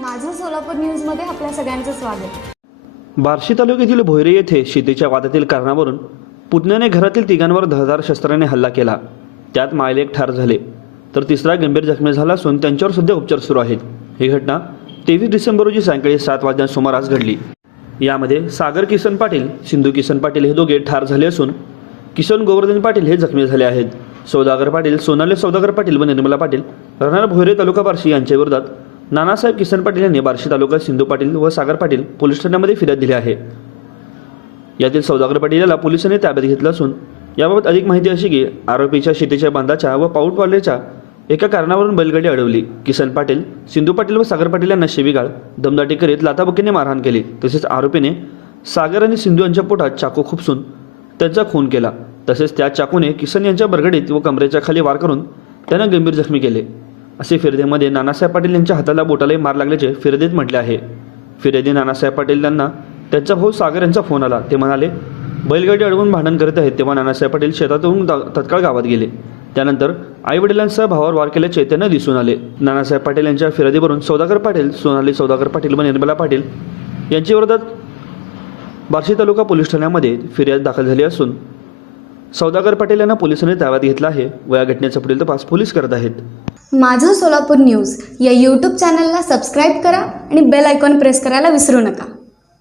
माझं सोलापूर न्यूजमध्ये आपल्या सगळ्यांचं स्वागत. बार्शी तालुक्यातील भोयरे येथे शेतीच्या वादातील कारणावरून पुतण्याने घरातील तिघांवर धारदार शस्त्राने हल्ला केला. त्यात मायलेक एक ठार झाले. तर तिसरा गंभीर जखमी झाला असून त्यांच्यावर सध्या उपचार सुरू आहेत. ही घटना तेवीस डिसेंबर रोजी सायंकाळी सात वाजण्या सुमारास घडली. यामध्ये सागर किसन पाटील सिंधू किसन पाटील हे दोघे ठार झाले असून किसन गोवर्धन पाटील हे जखमी झाले आहेत. सौदागर पाटील सोनाली सौदागर पाटील व निर्मला पाटील राहणार भोयरे तालुका बार्शी यांच्या विरोधात नानासाहेब किसन पाटील यांनी बार्शी तालुक्यात सिंधू पाटील व सागर पाटील पोलीस ठाण्यामध्ये फिर्याद दिली आहे. यातील सौदागर पाटील याला पोलिसांनी ताब्यात घेतलं असून याबाबत अधिक माहिती अशी की आरोपीच्या शेतीच्या बांधाच्या व पाऊट पाल्याच्या एका कारणावरून बैलगाडी अडवली. किसन पाटील सिंधू पाटील व सागर पाटील यांना शिवीगाळ दमदाटी करीत लाताबुक्कीने मारहाण केली. तसेच आरोपीने सागर आणि सिंधू यांच्या पोटात चाकू खुपसून त्यांचा खून केला. तसेच त्या चाकूने किसन यांच्या बरगडीत व कमरेच्या खाली वार करून त्यांना गंभीर जखमी केले. असे फिरदेमध्ये नानासाहेब पाटील यांच्या हाताला बोटालाही मार लागल्याचे फिर्यादीत म्हटले आहे. फिर्यादी नानासाहेब पाटील यांना त्यांचा भाऊ सागर यांचा फोन आला. ते म्हणाले बैलगाडी अडवून भांडण करत आहेत. तेव्हा नानासाहेब पाटील शेतातून तत्काळ गावात गेले. त्यानंतर आईवडिलांसह भावावर वार केल्याचे त्यांना दिसून आले. नानासाहेब पाटील यांच्या फिर्यादीवरून सौदागर पाटील सोनाली सौदागर पाटील व निर्मला पाटील यांच्या विरोधात बार्शी तालुका पोलीस ठाण्यामध्ये फिर्याद दाखल झाली असून सौदागर पटेल यांना पोलिसांनी ताब्यात घेतला आहे व या घटनेचा पुढील तपास पोलीस करत आहेत. माझं सोलापूर न्यूज या यूट्यूब चॅनलला सबस्क्राईब करा आणि बेल आयकॉन प्रेस करायला विसरू नका.